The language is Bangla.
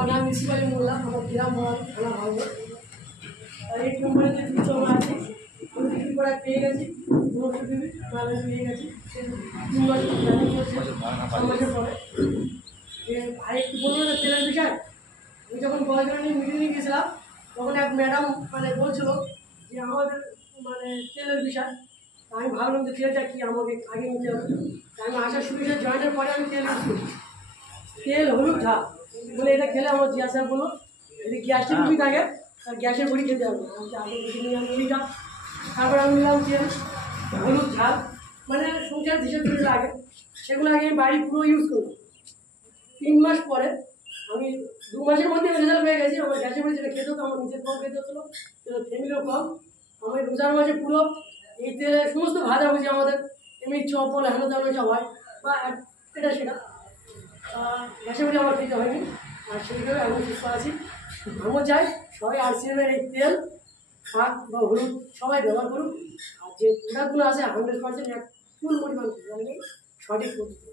আমার নাম ইসমাইল মোল্লা, আমার গ্রাম থানা ভাঙড়। এই কোম্পানিতে কিছু আমরা আছি, আমি বিক্রি করে পেয়ে গেছি, পেয়ে গেছি 3 মাস রানিং করছে, 6 মাসের পরে। ভাই একটু বলবো না তেলের বিষয়। আমি যখন বয়গ্রামে মিটিংয়ে গেছিলাম তখন এক ম্যাডাম বলছিল যে আমাদের তেলের বিষয়। আমি ভাবলাম যে তেলটা কি আমাকে আগে নিতে হবে। আমি আসার সুবিধা জয়েনের পরে আমি তেল ইউজ করি, তেল হলুদ ঝাল বলে এটা খেলে আমার জিয়া স্যার বললো যদি গ্যাসটা রুগী থাকে তার গ্যাসের বড়ি খেতে হবে। আগে নিলাম এইটা, তারপরে আমি নিলাম তেল হলুদ ঝাল সংসার যেসব তেল লাগে সেগুলো আগে আমি বাড়ি পুরো ইউজ করলাম। 3 মাস পরে আমি 2 মাসের মধ্যে রেজাল্ট পেয়ে গেছি। আমার গ্যাসের বড়ি যেটা খেতে হতো আমার নিজের কম খেতে হচ্ছিলো, ফ্যামিলিও কম। আমি রোজার মাঝে পুরো এই তেলের সমস্ত ভাজাভুজি আমাদের এমনি চপল হেন তেমন সব হয় বা এটা সেটা গ্যাসের বড়ি আমার খেতে হয়নি। আর সেইভাবে আমি সুস্থ আছি। আমিও চাই সবাই RCM-এর এই তেল শাক বা হলুদ সবাই ব্যবহার করুন। আর যে প্রোডাক্টগুলো আছে 100% এক ফুল পরিমাণ সঠিক পদ্ধতি।